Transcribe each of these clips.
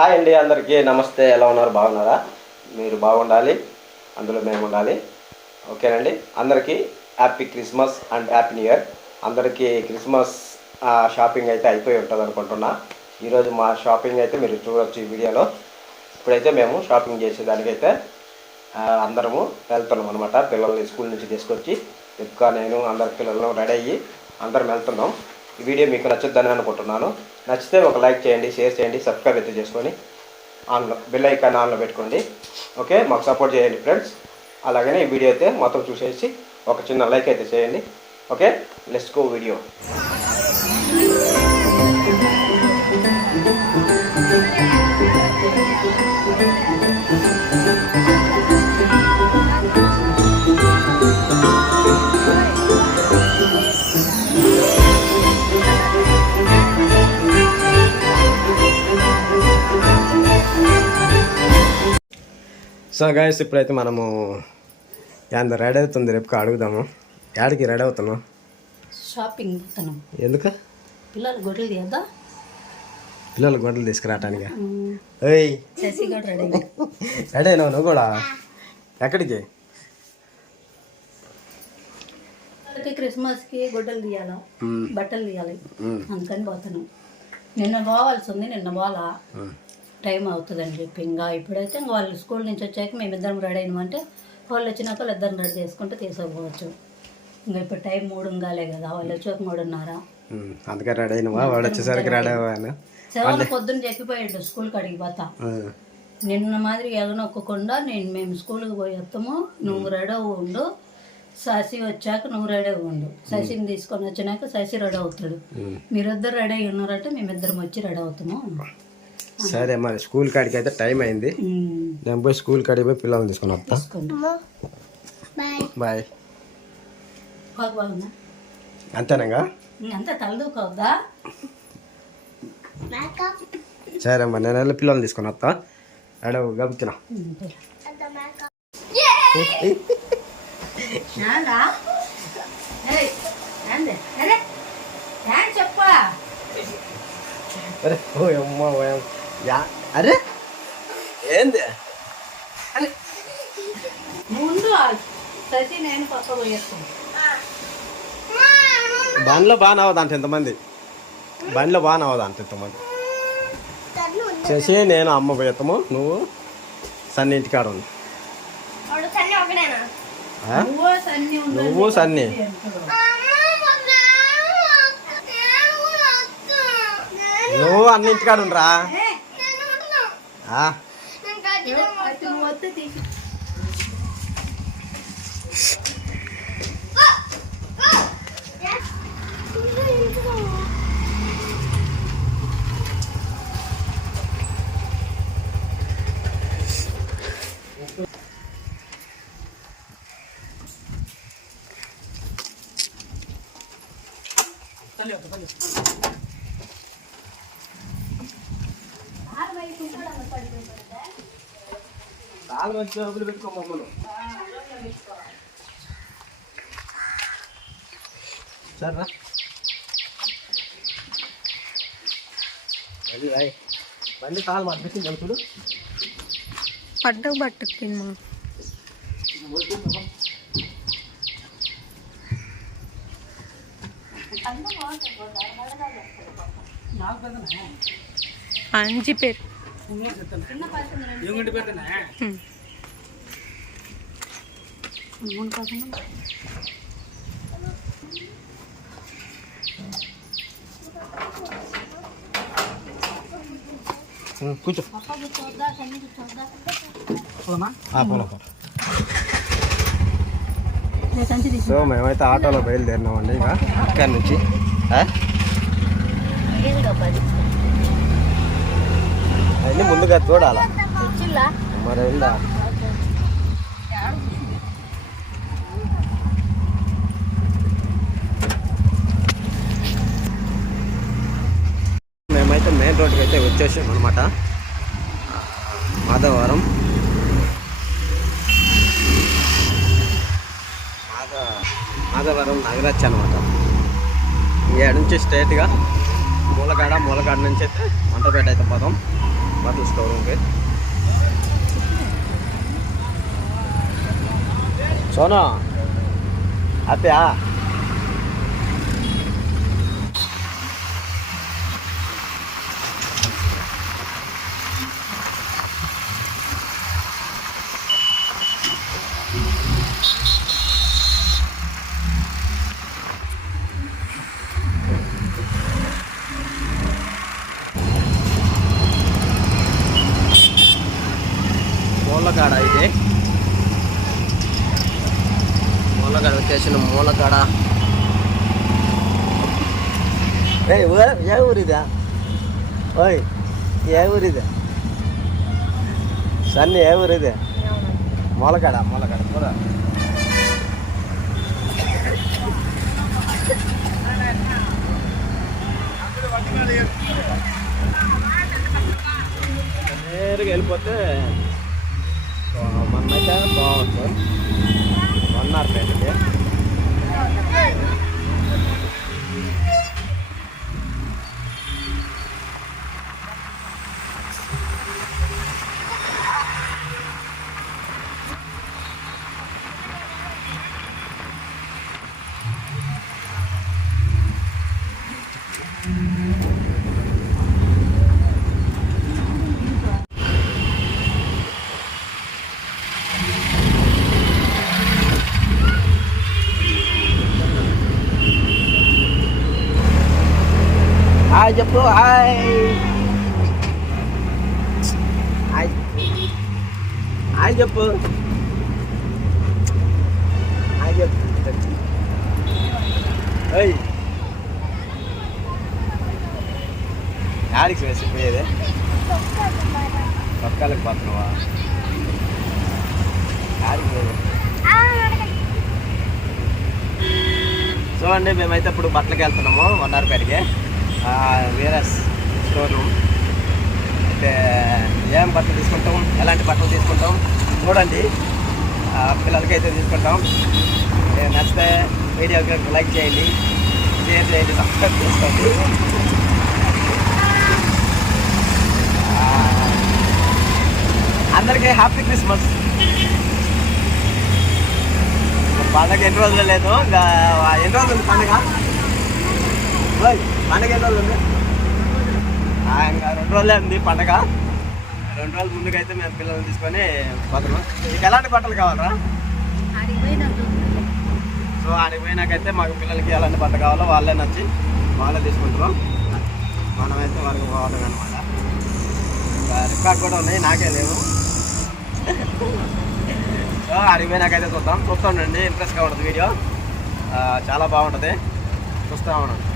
Hi అండి అందరికీ. నమస్తే. ఎలా ఉన్నారు? బాగున్నారా? మీరు బాగుండాలి. అందులో మేము ఉండాలి. ఓకేనండి? అందరికీ happy Christmas and happy new year. అందరికీ క్రిస్మస్ షాపింగ్ అయితే అయిపోయి ఉంటుంది అనుకుంటున్నా. ఈరోజు మా షాపింగ్ అయితే మీరు చూడొచ్చు ఈ వీడియోలో. ఇప్పుడైతే మేము షాపింగ్ చేసేదానికైతే అందరము వెళ్తున్నాం అనమాట పిల్లల్ని స్కూల్ నుంచి తీసుకొచ్చి ఎక్కువ నేను అందరి పిల్లలను రెడీ అయ్యి అందరం వెళ్తున్నాం. ఈ వీడియో మీకు నచ్చుద్దని అనుకుంటున్నాను. నచ్చితే ఒక లైక్ చేయండి షేర్ చేయండి సబ్స్క్రైబ్ అయితే చేసుకొని ఆన్లో బెల్ ఐకాన్ ఆన్లో పెట్టుకోండి. ఓకే? మాకు సపోర్ట్ చేయండి ఫ్రెండ్స్. అలాగనే ఈ వీడియో అయితే మొత్తం చూసేసి ఒక చిన్న లైక్ అయితే చేయండి. Okay? Let's go video so guys ఇప్పుడైతే మనము యాంద రెడీ అవుతుంది. రేపు అడుగుదాము. యాడికి రెడీ అవుతున్నాం. షాపింగ్ పోతున్నాం ఎందుకు? పిల్లలు గొడ్లు తీయద్దా? పిల్లలు గొడ్డలు తీసుకురావటానికి. ఏయ్. రెడీ అయినావు నువ్వు కూడా? ఎక్కడికి? క్రిస్మస్కి గొడ్డలు తీయాలా. బట్టలు తీయాలి. అందుకని పోతున్నాం. నిన్న పోవాల్సి ఉంది నిన్న పోలా టైం అవుతుందని చెప్పి ఇంకా ఇప్పుడైతే ఇంకా వాళ్ళు స్కూల్ నుంచి వచ్చాక మేమిద్దరం రెడీ అయినామంటే వాళ్ళు వచ్చినాక వాళ్ళు ఇద్దరం రెడీ చేసుకుంటే తీసుకుపోవచ్చు ఇంకా ఇప్పుడు టైం మూడు ఉంగాలే కదా వాళ్ళు వచ్చాక మూడున్నర? అందుకే రెడీ అయినవా? వాడు వచ్చేసరికి రెడీ సెవెన్ పొద్దున్న చెప్పిపోయాడు స్కూల్కి అడిగి పోతా. నిన్న మాదిరి ఎగనొక్కకుండా నేను మేము స్కూల్కి పోయి వస్తాము నువ్వు రెడీ ఉండు. శశి వచ్చాక నువ్వు రెడీ ఉండు. శశిని తీసుకొని వచ్చినాక శశి రెడీ అవుతాడు. మీరిద్దరు రెడీ అయి ఉన్నారంటే మేమిద్దరం వచ్చి రెడీ అవుతాము. సరే మరి స్కూల్ కాడికి అయితే టైం అయింది. నేను పోయి స్కూల్ కాడికి పోయి పిల్లల్ని తీసుకొని వస్తా. బాయ్. అంతేనాగా? సరే మరి నేను వెళ్ళి పిల్లల్ని తీసుకొని వస్తా. అడవు గబుతున్నా చెప్పా అరే! ఓ అమ్మ ఓ అమ్మ. యా. అరే. ఏంది? ముందు శశి నేను పక్క పోయేస్తాను బండ్లో బాగా అవదంట ఇంతమంది బండ్లో బాగా అవదంట ఇంతమంది చేసి నేను అమ్మ పోయేస్తాము నువ్వు సన్ని ఇంటికాడ ఉంది నువ్వు సన్ని నువ్వు అన్ని ఇంటికాడ ఉండరా. ఆ, అటు నువ్వు వస్తే తీసి చాలా మంచి డబ్బులు పెట్టుకో మమ్మల్ని. సరేరా అది రాయ్. బండి తాళం మాట పెట్టింది చూడు. పడ్డకు పట్టుకు తిన్నా అంజి పేరు ఉమ్. ఉం, కూర్చో పక్క కూర్చోద్దా సన్ని కూర్చోద్దా ఆ, పోలా పోలా సంచి తీసి సో మేమైతే ఆటోలో బయలుదేరినామండి ఇక. అక్కడి నుంచి. ఆ? అవన్నీ ముందుగా చూడాలా? మరి వెళ్ళా మేమైతే మెయిన్ రోడ్కి వచ్చేసాం అనమాట మాధవరం మాధ మాధవరం నాగరాజ్ అనమాట ఏడు నుంచి స్ట్రైట్గా మూలగాడ మూలగాడ నుంచి అయితే వంటపేట అయితే పోదాం. బట్టల స్టోర్ రూమ్కి సోనా హ్యాపీయా మూలకాడ ఇది మూలకాడ వచ్చేసిన మూలకాడ ఏ ఊ- ఏ ఊరిదా ఓయ్ ఏ ఊరిదా సన్ని ఏ ఊరిదే మూలకాడ మూలకాడ చూడ నేరుగా వెళ్ళిపోతే మొన్న అయితే బాగుంటుంది వన్ ఆర్ నైన్ చెప్పు హాయ్ హాయ్ హాయ్ చెప్పు. హాయ్ చెప్పు. ఓయ్ యాడికి వేసిపోయేది పక్కలకు పోతున్నావా? యాడికి పోయేది? సో అండి మేమైతే ఇప్పుడు బట్టలకి వెళ్తున్నాము వన్నారపేటకి వేరే స్టోర్లు అంటే అయితే ఏం బట్టలు తీసుకుంటాం? ఎలాంటి బట్టలు తీసుకుంటాం? చూడండి. పిల్లలకి పిల్లలకైతే తీసుకుంటాం. నచ్చితే వీడియోకి లైక్ చేయండి. షేర్ చేయండి. సబ్స్క్రైబ్ చేసుకోండి. అందరికీ హ్యాపీ క్రిస్మస్. పండగ ఎన్ని రోజులు లేదు. ఇంకా ఎన్ని రోజులు పండగ? పండగ ఎన్ని రోజులు ఉంది? ఆ, ఇంకా రెండు రోజులే ఉంది పండగ. రెండు రోజుల ముందుకైతే మేము పిల్లల్ని తీసుకొని పోతున్నాం. మీకు ఎలాంటి బట్టలు కావాలరా? సో ఆడికి పోయినాకైతే మాకు పిల్లలకి ఎలాంటి బట్ట కావాలో వాళ్ళే నచ్చి వాళ్ళే తీసుకుంటారు మనమైతే వాళ్ళకి పోవడం అనమాట రికార్డ్ కూడా ఉన్నాయి నాకే లేవు. సో ఆడికి పోయినాకైతే చూద్దాం. చూస్తానండి ఇంట్రెస్ట్గా ఉంటుంది వీడియో. చాలా బాగుంటుంది. చూస్తా ఉన్నాను సో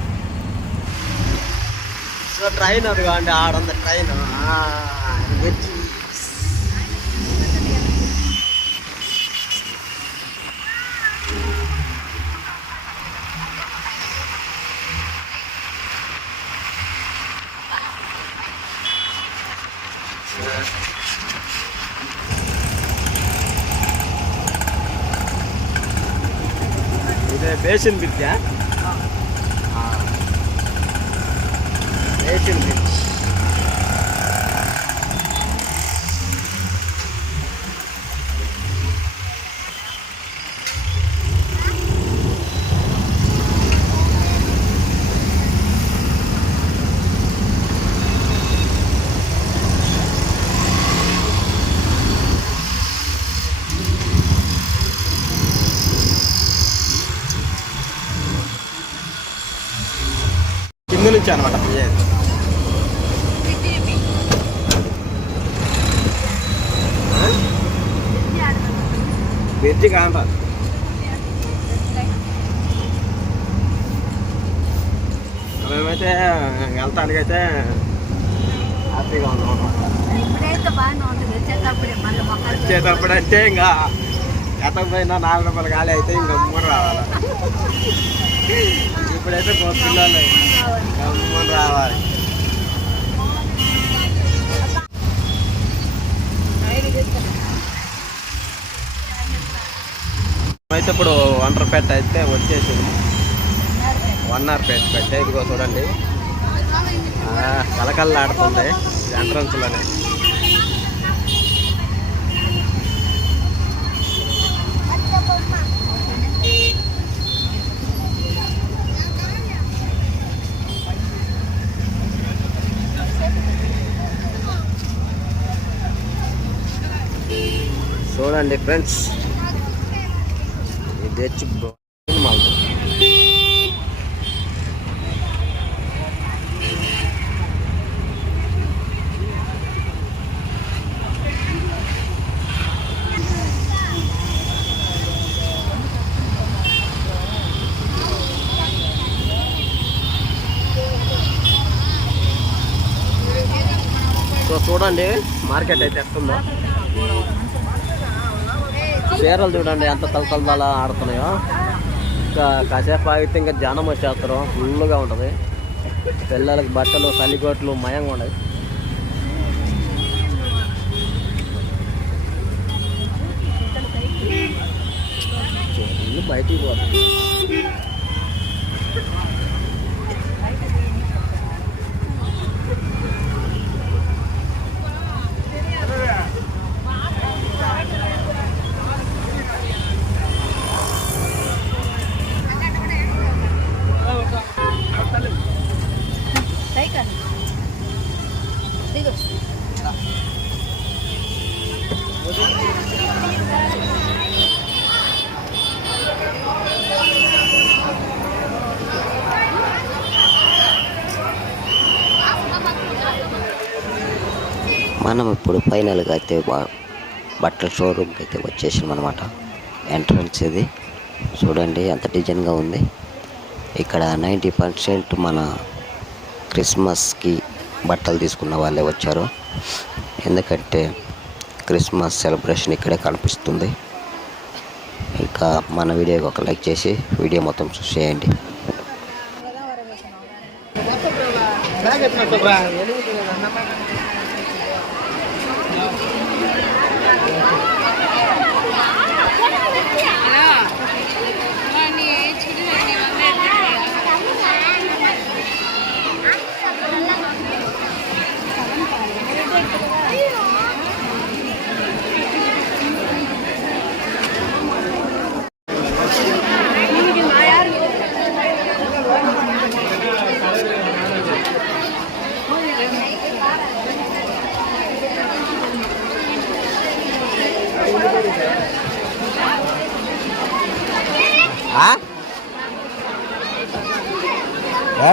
ట్రైన్ అది కాండి ఆడంత train veg fashion Priya 18 inch. హ్యాపీగా ఉన్నాం వచ్చేటప్పుడే అంటే ఇంకా ఎత్తకపోయినా నాలుగు రూపాయలు ఖాళీ అయితే ఇంకా మూడు రావాలి? ఇప్పుడైతే పొద్దున్నాను గమ్మున రావాలి. అయితే ఇప్పుడు వంటరపేట అయితే వచ్చేసింది. వన్ అవర్ పేట పెట్టే ఇదిగో చూడండి. కలకల్లాడుతుంది జనం ఎంట్రన్స్లోనే చూడండి ఫ్రెండ్స్ ఇది చూడండి మార్కెట్ అయితే ఎట్టుందో చీరలు చూడండి ఎంత తలతలదలా ఆడుతున్నాయో. ఇంకా కాసేపు ఆగితే ఇంకా జనం వచ్చేస్తారు ఫుల్గా ఉంటుంది. పిల్లలకి బట్టలు తల్లికోట్లు మయంగా ఉండవు బయటికి పోతుంది మనం ఇప్పుడు ఫైనల్గా అయితే బట్టల షోరూమ్కి అయితే వచ్చేసాం అనమాట ఎంట్రన్స్ ఇది. చూడండి ఎంత డిజైన్గా ఉంది. ఇక్కడ నైంటీ పర్సెంట్ మన క్రిస్మస్కి బట్టలు తీసుకున్న వాళ్ళే వచ్చారు. ఎందుకంటే క్రిస్మస్ సెలబ్రేషన్ ఇక్కడే కనిపిస్తుంది. ఇంకా మన వీడియోకి ఒక లైక్ చేసి వీడియో మొత్తం చూసేయండి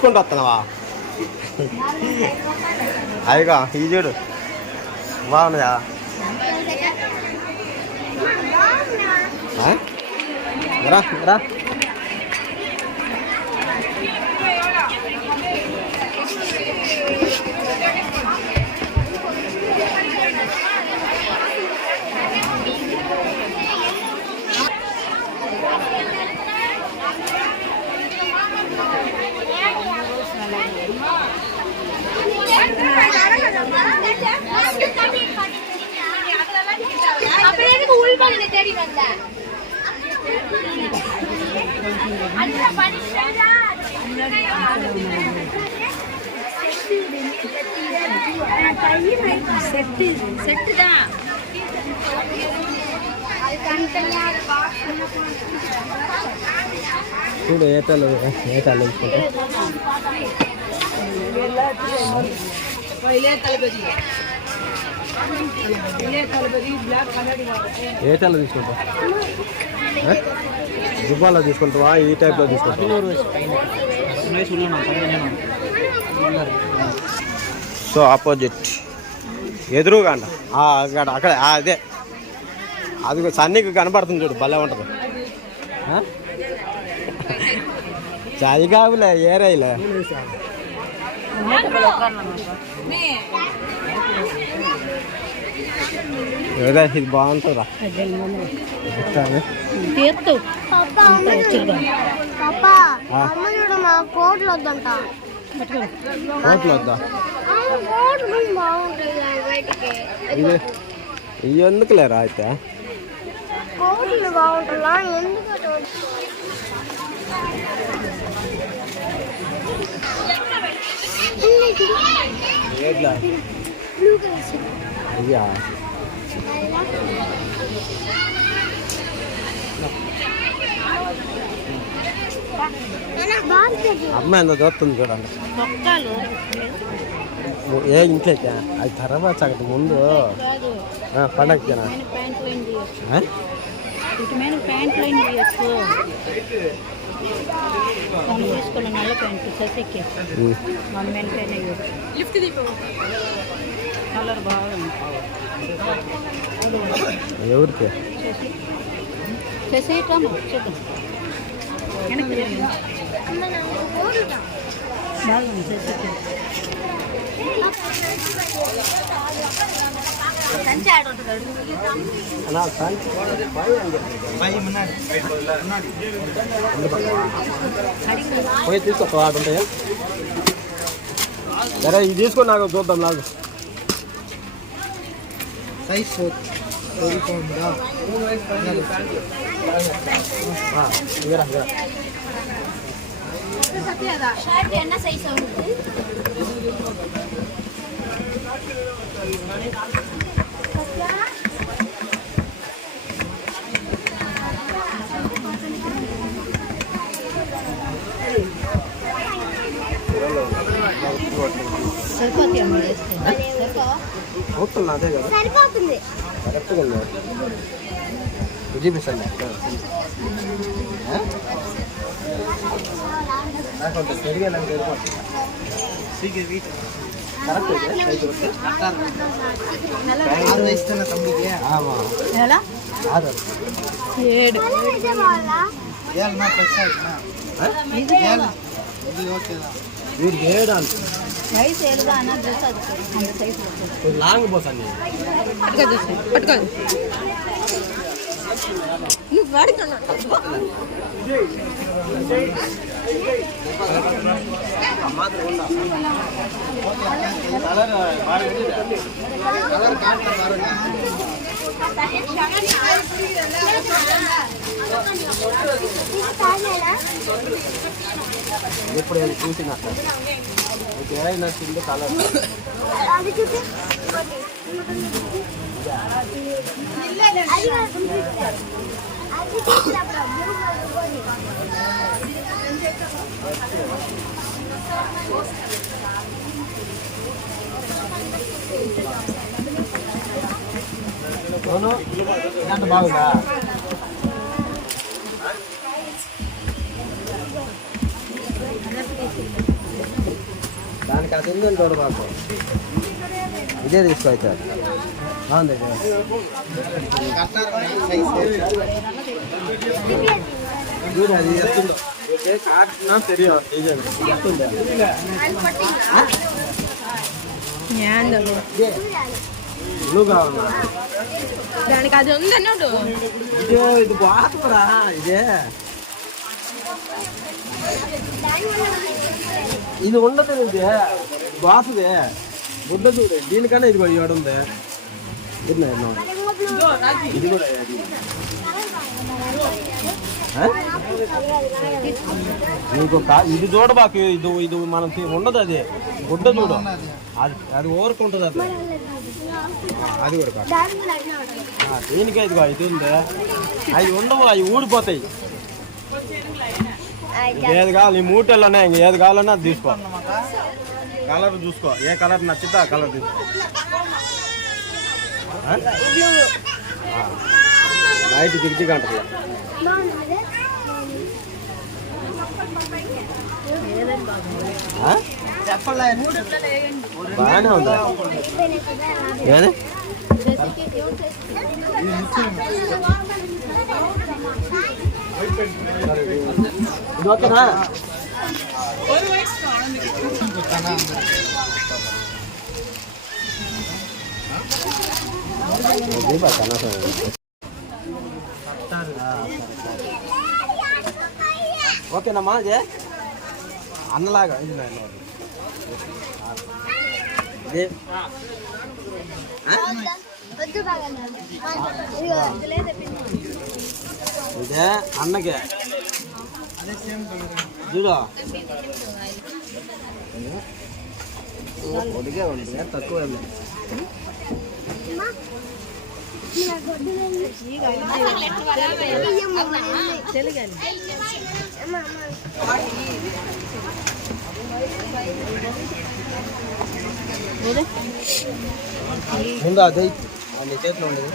멋있건 것 같다나와 아이가 이제는 뭐하느냐 아? 뭐라 뭐라 எதுக்கு உள்பாங்க தேடி வந்த அந்த பனிஷ்மெண்டா செட்டு செட்டு தான் చూడు ఏటలు ఏటాలు ఏ టైంలో తీసుకుంటా దుబ్బాలో తీసుకుంటావా? ఈ టైప్లో తీసుకుంటావా? So opposite. ఎదురుగా అంట ఆ, అక్కడ అక్కడ అదే. అది సన్నీకి కనబడుతుంది చూడు భలే ఉంటుంది. ఆ? చలి కావులే ఏరైలే ఏదో ఇది బాగుంటుందా చెప్తాను. తీర్తు పాపా అమ్మ చూడు మా కోట్లు వద్దంట కోట్లు వద్దా కోట్లు బాగుంటాయి కదా బయటికి ఇది ఇవి ఎందుకులేరా అయితే కోట్లు బాగుంటుందా ఎందుకు అటు? ఏట్లా బ్లూ కలర్స్ అయ్యా బాగుంటుంది అమ్మ ఎంత చూస్తుంది చూడండి. ఏ ఇంట్లోకి? అది తర్వాత సగటు ముందు. పండగకేనా తీసుకున్న నల్ల ప్యాంట్ ససికి. ఉమ్. మన మెయిన్ లిఫ్ట్ ఎవరికి? శశి రామా చూద్దాం. వెనక్కి తిరిగి. అమ్మ నాకు కోట్లు బాగుంది శశికి సంచి ఆడ ఉంటుంది అలా సంచి పోయి తీసుకో ఆడు ఉంటాయా? సరే ఇది తీసుకొని నాకు చూద్దాం నాకు ఆ, ఇదిరా, ఇదిరా. షర్ట్ ఎన్న సైజ్ అవుతుంది సరిపోతాయి అమ్మ చేస్తే హోటల్ అదే కదా సరిపోతుంది కరెక్ట్గా ఉంది చూపిస్తాను నాకు కొంత తెలియాలంటే ఏడు ఏడు ఏడు అంటున్నా సైజ్ ఏడుగా అన్న డ్రెస్ అది అంత సైజ్ ఇది లాంగ్ బస్ అండి పట్టుకో చూసి పట్టుకో నువ్వు వాడుకున్నా ఎప్పుడు ఏం చూసిన మీకు ఏదైనా నచ్చిందో కలర్ అది ఓకే కాటున్నా తెలియదు డిజైన్ ఎత్తుందా బ్లూ కావాలన్నా దానికి అది ఉందన్నాడు అయ్యో ఇది బాగురా ఇదే ఇది ఉండదు ఇది బాసుదే చూడు. దీనికన్నా ఇది కూడా ఇవ్వడం ఉంది. ఇది కూడా? నీకు ఇది చూడబాకు ఇది ఇది మనం ఉండదు అది. గుడ్డ చూడు. అది అది ఊరుకుంటుంది అది. అది కూడా దీనికి ఇదిగో ఇది ఉంది. అవి ఉండవు అవి ఊడిపోతాయి. ఏది కావాలి? ఈ మూటల్లోనే ఇంక ఏది కావాలన్నా అది తీసుకో. కలర్ చూసుకో. ఏ కలర్ నచ్చితే ఆ కలర్ తీసుకో. అంటారు బాగుంది ఆ? బాగానే ఉందా? ఏది? ఓకేనమ్మా ఇది. అన్నలాగా ఇది వద్దు బాగా ఇదే అన్నకే. చూడు. ఒడిగే ఉంది తక్కువ. ముందు అది నీ చేతిలో ఉండేది.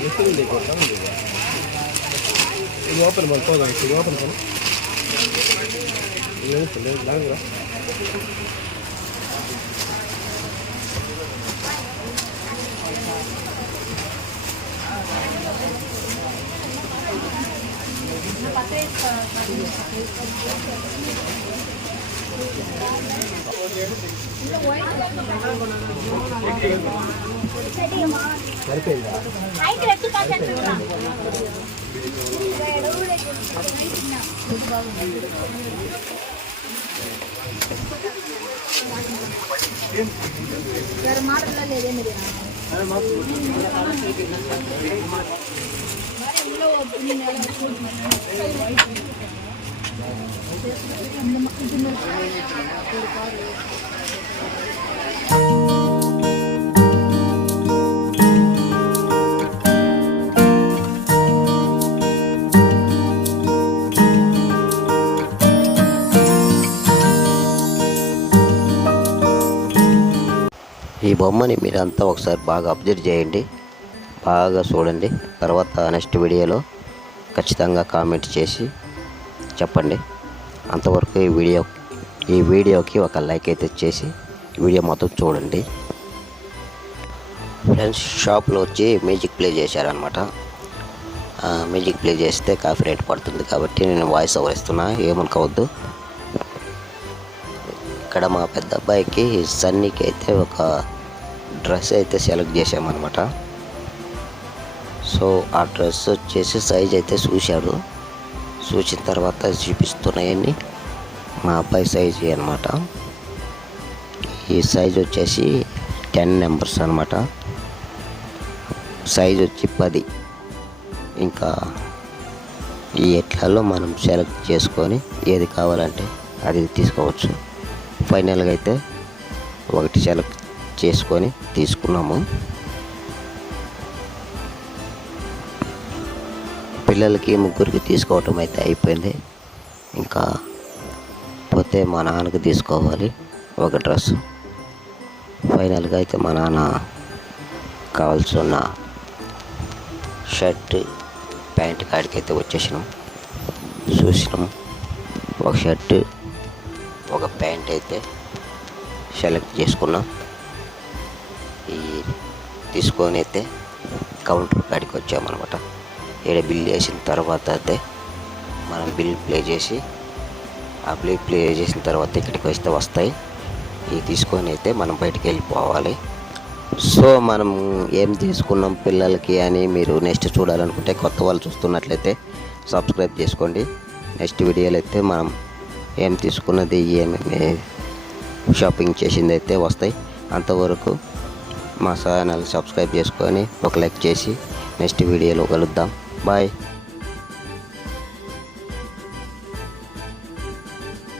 몇 등인데 이거 짱인데 இது ஓப்பன் பண்ணு போதும் இது ஓப்பன் பண்ணு இல்லைன்னு சொல்லு நாங்களா சரிப்பா ஹைட் ரெட்டு பாத்து எடுத்துக்கலாம் வேற மாடல்லாம் இதே மாதிரி ఈ బొమ్మని మీరంతా ఒకసారి బాగా అబ్జర్వ్ చేయండి బాగా చూడండి. తర్వాత నెక్స్ట్ వీడియోలో ఖచ్చితంగా కామెంట్ చేసి చెప్పండి. అంతవరకు ఈ వీడియో ఈ వీడియోకి ఒక లైక్ అయితే చేసి వీడియో మొత్తం చూడండి. ఫ్రెండ్స్ షాప్లో వచ్చి మ్యూజిక్ ప్లే చేశారనమాట మ్యూజిక్ ప్లే చేస్తే కాఫీ రేట్ పడుతుంది కాబట్టి నేను వాయిస్ ఓవర్ ఇస్తున్నా ఏమనుకోవద్దు. ఇక్కడ మా పెద్ద అబ్బాయికి సన్నీకి అయితే ఒక డ్రెస్ అయితే సెలెక్ట్ చేసామన్నమాట సో ఆ డ్రెస్ వచ్చేసి సైజ్ అయితే చూశాడు. చూసిన తర్వాత చూపిస్తున్నాయండి మా అబ్బాయి సైజ్ అనమాట ఈ సైజ్ వచ్చేసి టెన్ నెంబర్స్ అనమాట సైజ్ వచ్చి పది. ఇంకా ఈ ఎట్లలో మనం సెలెక్ట్ చేసుకొని ఏది కావాలంటే అది తీసుకోవచ్చు. ఫైనల్గా అయితే ఒకటి సెలెక్ట్ చేసుకొని తీసుకున్నాము. పిల్లలకి ముగ్గురికి తీసుకోవటం అయితే అయిపోయింది. ఇంకా పోతే మా నాన్నకి తీసుకోవాలి ఒక డ్రెస్. ఫైనల్గా అయితే మా నాన్న కావాల్సిన షర్ట్ ప్యాంట్ కాడికి అయితే వచ్చేసినాం. చూసినాం. ఒక షర్ట్ ఒక ప్యాంట్ అయితే సెలెక్ట్ చేసుకున్నాం. ఈ తీసుకొని అయితే కౌంటర్ కాడికి వచ్చామన్నమాట. ఈడ బిల్ చేసిన తర్వాత అయితే మనం బిల్ ప్లే చేసి ఆ బిల్ ప్లే చేసిన తర్వాత ఇక్కడికి వస్తే వస్తాయి. ఇవి తీసుకొని అయితే మనం బయటికి వెళ్ళిపోవాలి. సో మనం ఏం తీసుకున్నాం పిల్లలకి అని మీరు నెక్స్ట్ చూడాలనుకుంటే కొత్త వాళ్ళు చూస్తున్నట్లయితే సబ్స్క్రైబ్ చేసుకోండి. నెక్స్ట్ వీడియోలో అయితే మనం ఏం తీసుకున్నది ఏమేమి షాపింగ్ చేసింది అయితే వస్తాయి. అంతవరకు మా ఛానల్ సబ్స్క్రైబ్ చేసుకొని ఒక లైక్ చేసి నెక్స్ట్ వీడియోలో కలుద్దాం. బాయ్.